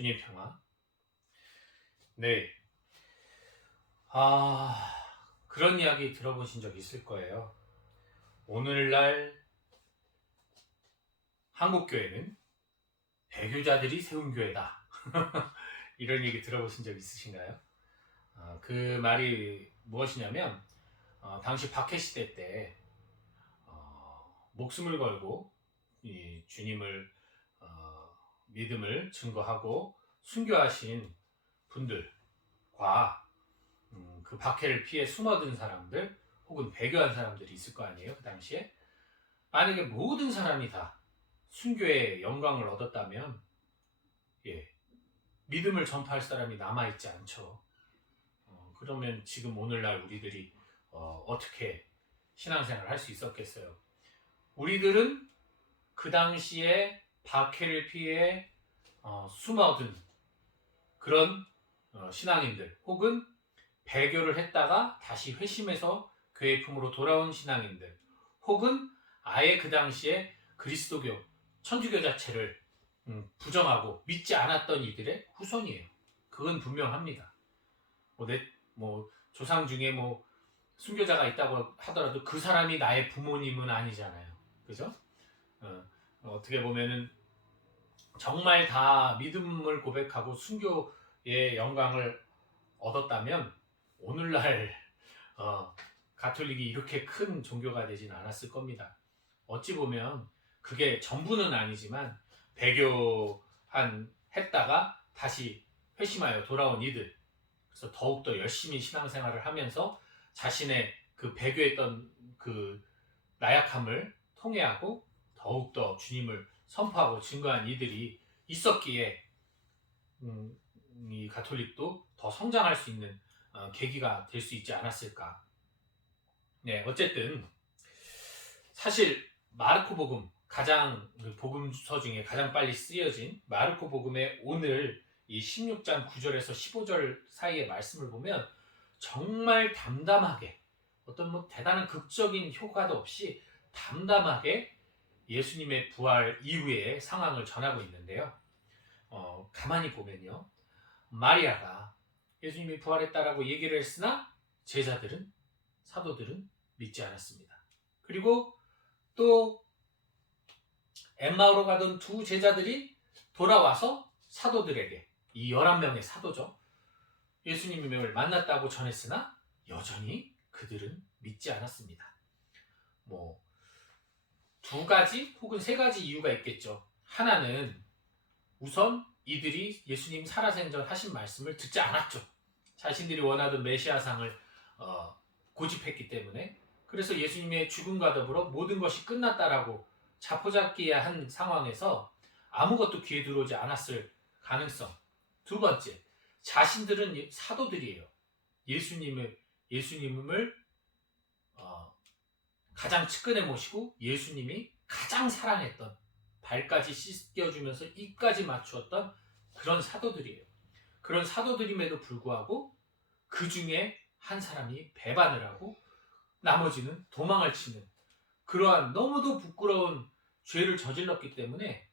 주님 평화. 네. 그런 이야기 들어보신 적 있을 거예요. 오늘날 한국교회는 배교자들이 세운 교회다. 이런 얘기 들어보신 적 있으신가요? 그 말이 무엇이냐면, 당시 박해시대 때 목숨을 걸고 이 주님을 믿음을 증거하고 순교하신 분들과 그 박해를 피해 숨어든 사람들 혹은 배교한 사람들이 있을 거 아니에요. 그 당시에 만약에 모든 사람이 다 순교의 영광을 얻었다면 믿음을 전파할 사람이 남아있지 않죠. 그러면 지금 오늘날 우리들이 어떻게 신앙생활을 할 수 있었겠어요. 우리들은 그 당시에 박해를 피해 숨어든 그런 신앙인들 혹은 배교를 했다가 다시 회심해서 교회 품으로 돌아온 신앙인들 혹은 아예 그 당시에 그리스도교, 천주교 자체를 부정하고 믿지 않았던 이들의 후손이에요. 그건 분명합니다. 조상 중에 순교자가 있다고 하더라도 그 사람이 나의 부모님은 아니잖아요. 그죠? 어떻게 보면은 정말 다 믿음을 고백하고 순교의 영광을 얻었다면 오늘날 가톨릭이 이렇게 큰 종교가 되진 않았을 겁니다. 어찌 보면 그게 전부는 아니지만 했다가 다시 회심하여 돌아온 이들, 그래서 더욱더 열심히 신앙생활을 하면서 자신의 그 배교했던 그 나약함을 통회하고 더욱더 주님을 선포하고 증거한 이들이 있었기에 이 가톨릭도 더 성장할 수 있는 계기가 될 수 있지 않았을까. 네, 어쨌든 사실 마르코 복음, 복음서 중에 가장 빨리 쓰여진 마르코 복음의 오늘 이 16장 9절에서 15절 사이의 말씀을 보면 정말 담담하게 어떤 대단한 극적인 효과도 없이 담담하게 예수님의 부활 이후의 상황을 전하고 있는데요. 가만히 보면요. 마리아가 예수님이 부활했다라고 얘기를 했으나 사도들은 믿지 않았습니다. 그리고 또 엠마오로 가던 두 제자들이 돌아와서 사도들에게, 이 11명의 사도죠, 예수님을 만났다고 전했으나 여전히 그들은 믿지 않았습니다. 두 가지 혹은 세 가지 이유가 있겠죠. 하나는 우선 이들이 예수님 살아생전 하신 말씀을 듣지 않았죠. 자신들이 원하던 메시아상을 고집했기 때문에. 그래서 예수님의 죽음과 더불어 모든 것이 끝났다라고 자포자기야 한 상황에서 아무것도 귀에 들어오지 않았을 가능성. 두 번째, 자신들은 사도들이에요. 예수님을 가장 측근에 모시고 예수님이 가장 사랑했던, 발까지 씻겨주면서 입까지 맞추었던 그런 사도들이에요. 그런 사도들임에도 불구하고 그 중에 한 사람이 배반을 하고 나머지는 도망을 치는 그러한 너무도 부끄러운 죄를 저질렀기 때문에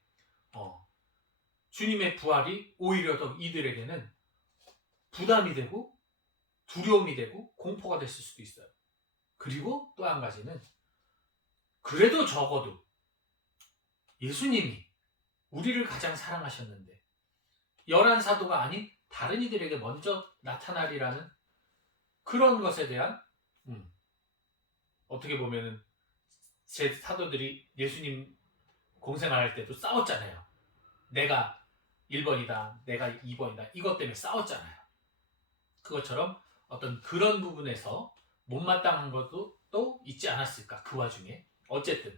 주님의 부활이 오히려 더 이들에게는 부담이 되고 두려움이 되고 공포가 됐을 수도 있어요. 그리고 또 한 가지는 그래도 적어도 예수님이 우리를 가장 사랑하셨는데 11사도가 아닌 다른 이들에게 먼저 나타나리라는 그런 것에 대한 어떻게 보면은 제 사도들이 예수님 공생할 때도 싸웠잖아요. 내가 1번이다, 내가 2번이다, 이것 때문에 싸웠잖아요. 그것처럼 어떤 그런 부분에서 못마땅한 것도 또 있지 않았을까. 그 와중에 어쨌든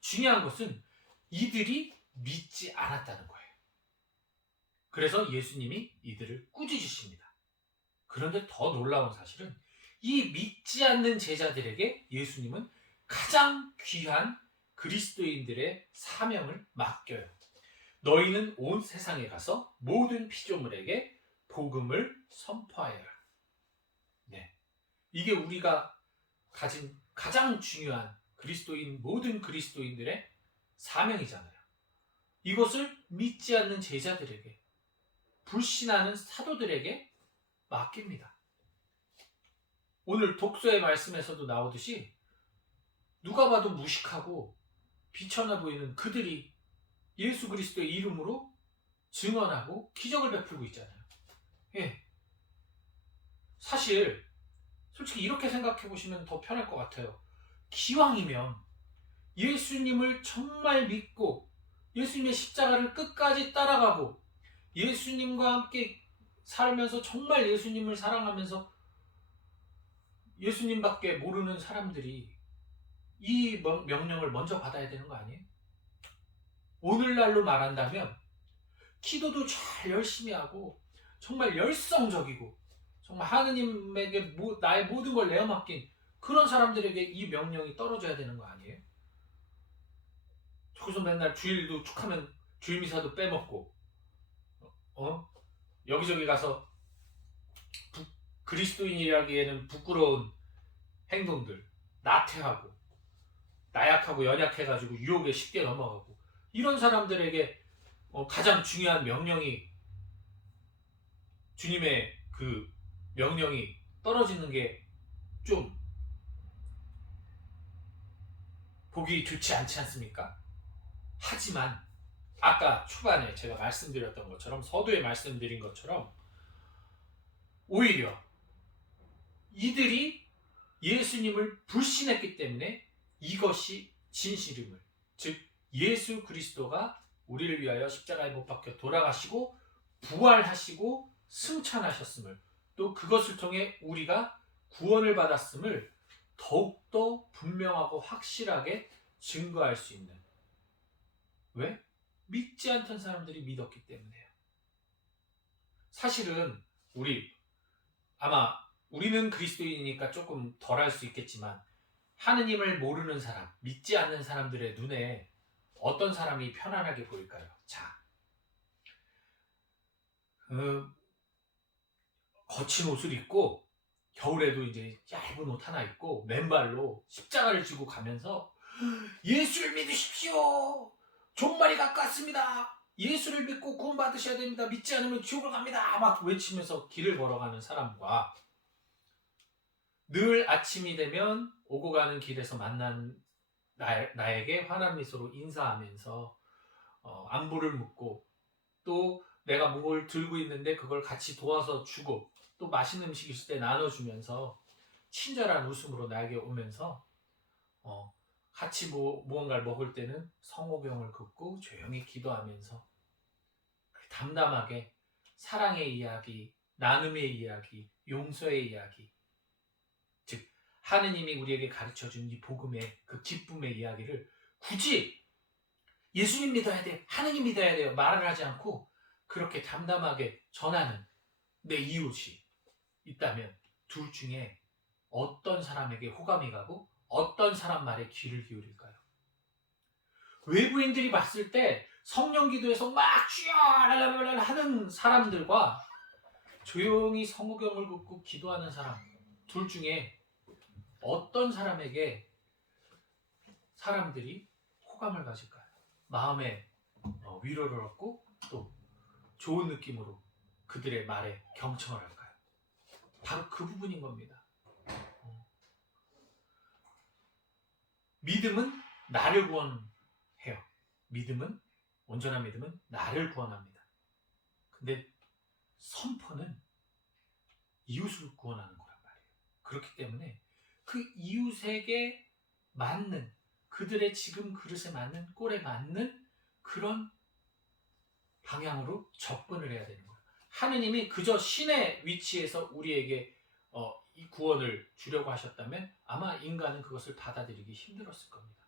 중요한 것은 이들이 믿지 않았다는 거예요. 그래서 예수님이 이들을 꾸짖으십니다. 그런데 더 놀라운 사실은 이 믿지 않는 제자들에게 예수님은 가장 귀한 그리스도인들의 사명을 맡겨요. 너희는 온 세상에 가서 모든 피조물에게 복음을 선포하여라. 네, 이게 우리가 가진 가장 중요한 모든 그리스도인들의 사명이잖아요. 이것을 믿지 않는 제자들에게 불신하는 사도들에게 맡깁니다. 오늘 독서의 말씀에서도 나오듯이 누가 봐도 무식하고 비천해 보이는 그들이 예수 그리스도의 이름으로 증언하고 기적을 베풀고 있잖아요. 예. 사실 솔직히 이렇게 생각해 보시면 더 편할 것 같아요. 기왕이면 예수님을 정말 믿고 예수님의 십자가를 끝까지 따라가고 예수님과 함께 살면서 정말 예수님을 사랑하면서 예수님밖에 모르는 사람들이 이 명령을 먼저 받아야 되는 거 아니에요? 오늘날로 말한다면 기도도 잘 열심히 하고 정말 열성적이고 정말 하느님에게 나의 모든 걸 내어 맡긴 그런 사람들에게 이 명령이 떨어져야 되는 거 아니에요? 저기서 맨날 주일도 축하면 주일 미사도 빼먹고 여기저기 가서 그리스도인이라기에는 부끄러운 행동들 나태하고 나약하고 연약해가지고 유혹에 쉽게 넘어가고 이런 사람들에게 가장 중요한 명령이 주님의 그 명령이 떨어지는 게 좀 보기 좋지 않지 않습니까? 하지만 아까 초반에 제가 말씀드렸던 것처럼 서두에 말씀드린 것처럼 오히려 이들이 예수님을 불신했기 때문에 이것이 진실임을 즉 예수 그리스도가 우리를 위하여 십자가에 못 박혀 돌아가시고 부활하시고 승천하셨음을 또 그것을 통해 우리가 구원을 받았음을 더욱더 분명하고 확실하게 증거할 수 있는 왜? 믿지 않던 사람들이 믿었기 때문에요. 사실은 아마 우리는 그리스도인이니까 조금 덜 할 수 있겠지만 하느님을 모르는 사람, 믿지 않는 사람들의 눈에 어떤 사람이 편안하게 보일까요? 자, 거친 옷을 입고 겨울에도 이제 얇은 옷 하나 입고 맨발로 십자가를 지고 가면서 예수를 믿으십시오. 종말이 가깝습니다. 예수를 믿고 구원 받으셔야 됩니다. 믿지 않으면 지옥을 갑니다. 막 외치면서 길을 걸어가는 사람과 늘 아침이 되면 오고 가는 길에서 만난 나에게 환한 미소로 인사하면서 안부를 묻고 또 내가 뭘 들고 있는데 그걸 같이 도와서 주고 또 맛있는 음식 있을 때 나눠주면서 친절한 웃음으로 나에게 오면서 같이 무언가를 먹을 때는 성호경을 긋고 조용히 기도하면서 담담하게 사랑의 이야기, 나눔의 이야기, 용서의 이야기 즉 하느님이 우리에게 가르쳐준 이 복음의 그 기쁨의 이야기를 굳이 예수님 믿어야 돼, 하느님 믿어야 돼요 말을 하지 않고 그렇게 담담하게 전하는 내 이웃이 있다면 둘 중에 어떤 사람에게 호감이 가고 어떤 사람 말에 귀를 기울일까요? 외부인들이 봤을 때 성령 기도에서 막 쥐어 하는 사람들과 조용히 성경을 긋고 기도하는 사람 둘 중에 어떤 사람에게 사람들이 호감을 가질까요? 마음에 위로를 얻고 또 좋은 느낌으로 그들의 말에 경청을 할까요? 바로 그 부분인 겁니다. 믿음은 나를 구원해요. 온전한 믿음은 나를 구원합니다. 근데 선포는 이웃을 구원하는 거란 말이에요. 그렇기 때문에 그 이웃에게 맞는 그들의 지금 그릇에 맞는 꼴에 맞는 그런 방향으로 접근을 해야 되는 거예요. 하느님이 그저 신의 위치에서 우리에게 이 구원을 주려고 하셨다면 아마 인간은 그것을 받아들이기 힘들었을 겁니다.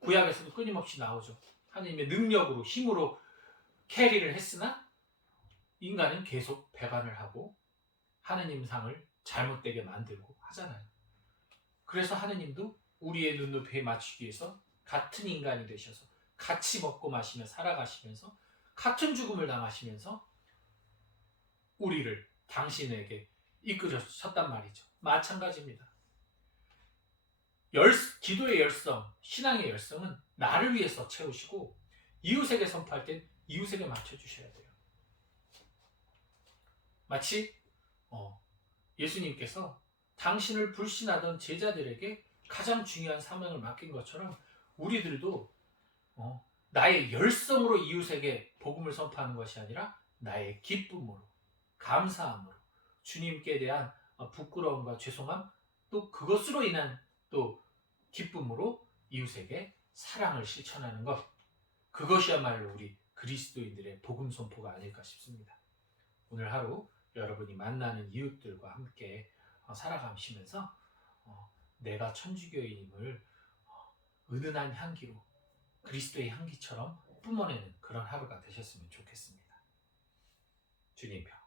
구약에서도 끊임없이 나오죠. 하느님의 능력으로 힘으로 캐리를 했으나 인간은 계속 배반을 하고 하느님 상을 잘못되게 만들고 하잖아요. 그래서 하느님도 우리의 눈높이에 맞추기 위해서 같은 인간이 되셔서 같이 먹고 마시며 살아가시면서 같은 죽음을 당하시면서 우리를 당신에게 이끌으셨단 말이죠. 마찬가지입니다. 기도의 열성, 신앙의 열성은 나를 위해서 채우시고 이웃에게 선포할 땐 이웃에게 맞춰주셔야 돼요. 마치 예수님께서 당신을 불신하던 제자들에게 가장 중요한 사명을 맡긴 것처럼 우리들도 나의 열성으로 이웃에게 복음을 선포하는 것이 아니라 나의 기쁨으로, 감사함으로, 주님께 대한 부끄러움과 죄송함, 또 그것으로 인한 또 기쁨으로 이웃에게 사랑을 실천하는 것, 그것이야말로 우리 그리스도인들의 복음 선포가 아닐까 싶습니다. 오늘 하루 여러분이 만나는 이웃들과 함께 살아가시면서 내가 천주교인임을 은은한 향기로 그리스도의 향기처럼 뿜어내는 그런 하루가 되셨으면 좋겠습니다. 주님 편.